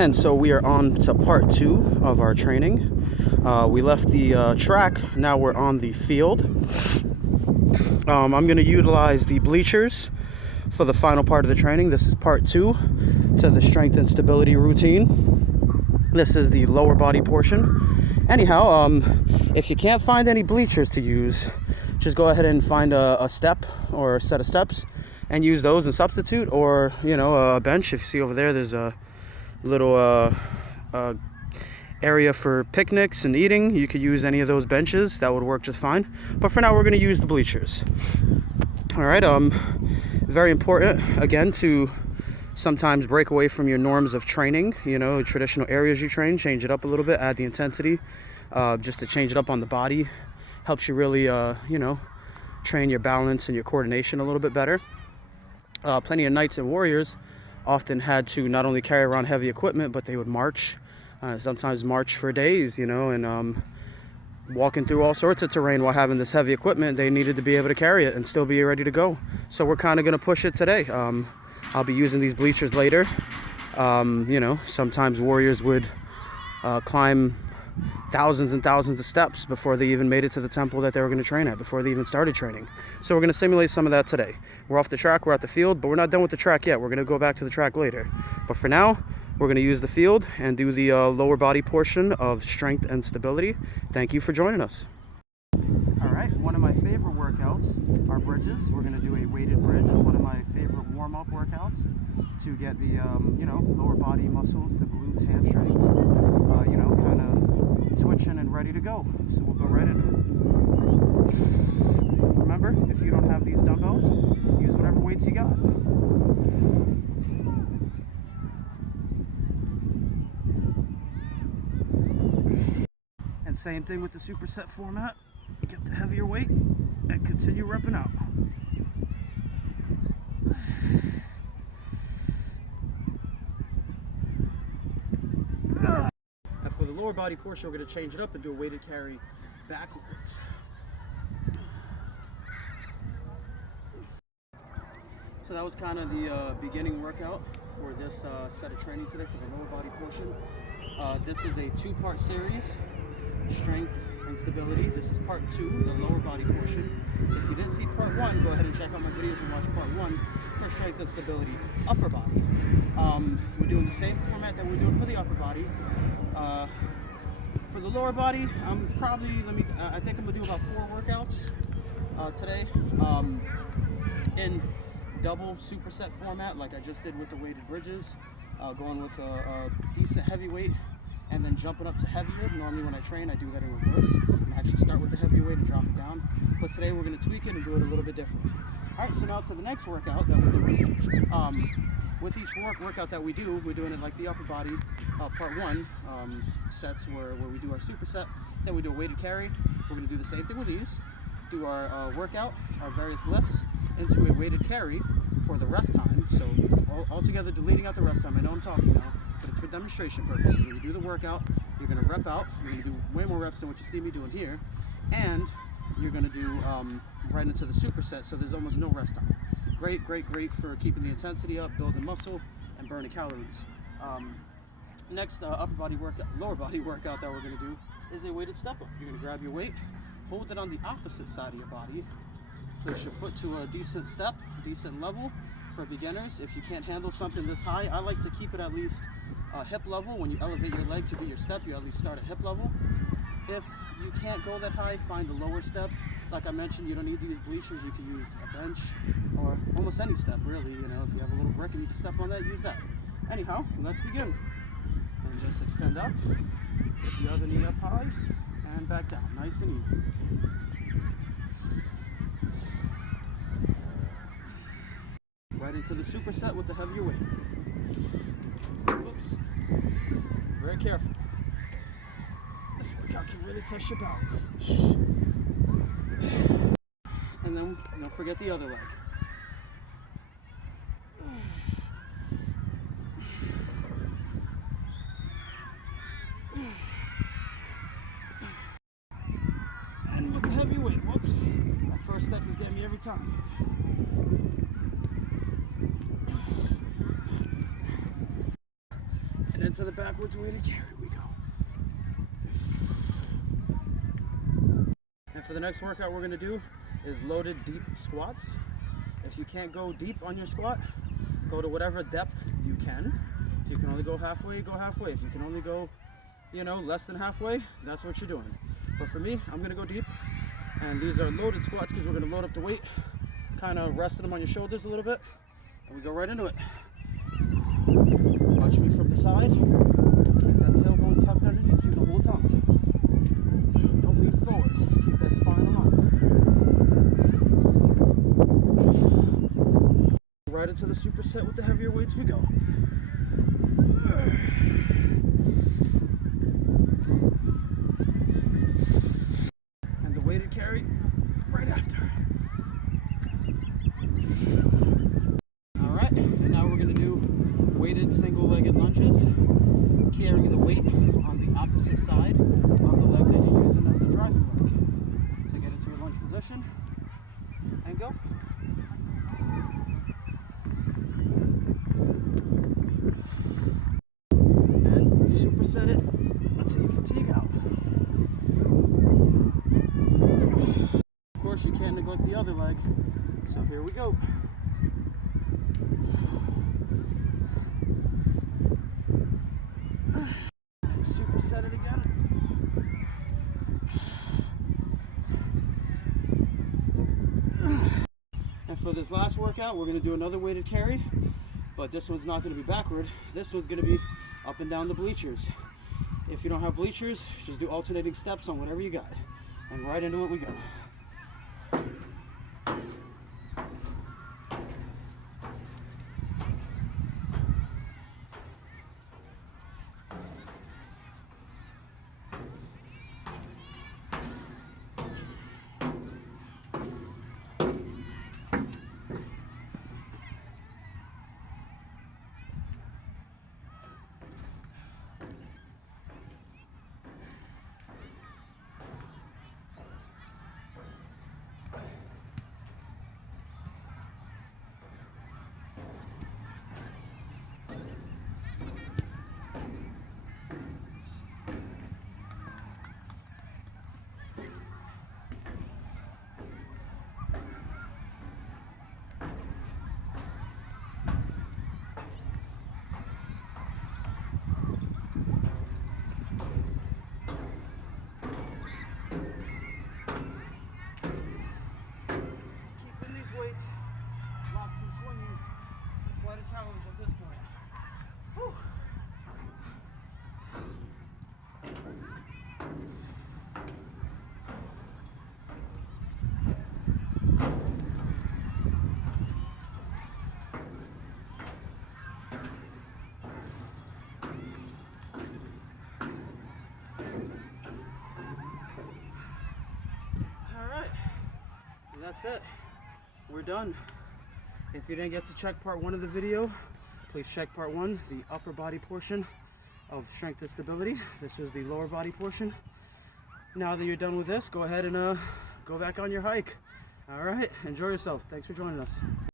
And so we are on to part 2 of our training. We left the track, now we're on the field. I'm going to utilize the bleachers for the final part of the training. This is part 2 to the strength and stability routine. This is the lower body portion. Anyhow, if you can't find any bleachers to use, just go ahead and find a step or a set of steps and use those and substitute, or a bench. If you see over there, there's a little area for picnics and eating. You could use any of those benches, that would work just fine. But for now, we're going to use the bleachers. All right, very important again to sometimes break away from your norms of training, traditional areas you train, change it up a little bit, add the intensity, just to change it up on the body. Helps you really train your balance and your coordination a little bit better. Plenty of knights and warriors often had to not only carry around heavy equipment, but they would march, sometimes march for days, and walking through all sorts of terrain while having this heavy equipment. They needed to be able to carry it and still be ready to go. So we're kind of going to push it today. I'll be using these bleachers later. Sometimes warriors would climb thousands and thousands of steps before they even made it to the temple that they were going to train at, before they even started training. So we're going to simulate some of that today. We're off the track, we're at the field, but we're not done with the track yet. We're going to go back to the track later. But for now, we're going to use the field and do the lower body portion of strength and stability. Thank you for joining us. All right, one of my favorite workouts are bridges. We're going to do a weighted bridge. It's one of my favorite warm-up workouts to get the lower body muscles, the glutes, hamstrings, kind of twitching and ready to go. So we'll go right into it. Remember, if you don't have these dumbbells, use whatever weights you got. And same thing with the superset format. Get the heavier weight and continue repping out. And for the lower body portion, we're going to change it up and do a weighted carry backwards. So that was kind of the beginning workout for this set of training today for the lower body portion. This is a 2-part series, strength and stability. This is part 2, the lower body portion. If you didn't see part 1, go ahead and check out my videos and watch part 1 for strength and stability, upper body. We're doing the same format that we're doing for the upper body. For the lower body, I think I'm gonna do about 4 workouts today in double superset format, like I just did with the weighted bridges, going with a decent heavy weight and then jumping up to heavier. Normally when I train, I do that in reverse and actually start with the heavier weight and drop it down. But today we're going to tweak it and do it a little bit different. All right, so now to the next workout that we're doing. With each workout that we do, we're doing it like the upper body, part 1 sets where we do our superset, then we do a weighted carry. We're going to do the same thing with these, do our workout, our various lifts into a weighted carry for the rest time. So altogether deleting out the rest time. I know I'm talking now, but it's for demonstration purposes. When you do the workout, you're going to rep out. You're going to do way more reps than what you see me doing here, and you're going to do right into the superset, so there's almost no rest time. Great for keeping the intensity up, building muscle, and burning calories. Next lower body workout that we're going to do is a weighted step up. You're going to grab your weight, hold it on the opposite side of your body, place your foot to a decent step, decent level. For beginners, if you can't handle something this high, I like to keep it at least hip level. When you elevate your leg to do your step, you at least start at hip level. If you can't go that high, find a lower step. Like I mentioned, you don't need to use bleachers. You can use a bench or almost any step, really. If you have a little brick and you can step on that, use that. Anyhow, let's begin. And just extend up, get the other knee up high, and back down. Nice and easy. Right into the superset with the heavier weight. Oops. Very careful. This workout can really test your balance. And then don't forget the other leg. And with the heavy weight. Whoops. That first step is getting me every time. And into the backwards weighted carry we go. And for the next workout we're gonna do is loaded deep squats. If you can't go deep on your squat, go to whatever depth you can. If you can only go halfway, go halfway. If you can only go, you know, less than halfway, that's what you're doing. But for me, I'm gonna go deep. And these are loaded squats because we're gonna load up the weight, kind of resting them on your shoulders a little bit, and we go right into it. Watch me from the side. Keep that tailbone tucked underneath you the whole time. Don't lean forward. Keep that spine along. Right into the superset with the heavier weights we go. And the weighted carry right after. Alright, and now we're going to do weighted single-legged lunges, carrying the weight on the opposite side of the leg that you're using as the driving leg. So get into your lunge position and go. And superset it until you fatigue out. Of course, you can't neglect the other leg, so here we go. Superset it again. And for this last workout, we're going to do another weighted carry, but this one's not going to be backward. This one's going to be up and down the bleachers. If you don't have bleachers, just do alternating steps on whatever you got. And right into it we go. Locked and swinging, quite a challenge at this point. Whew. All right, and that's it. We're done. If you didn't get to check part 1 of the video, please check part 1, the upper body portion of strength and stability. This is the lower body portion. Now that you're done with this, go ahead and go back on your hike. All right, enjoy yourself. Thanks for joining us.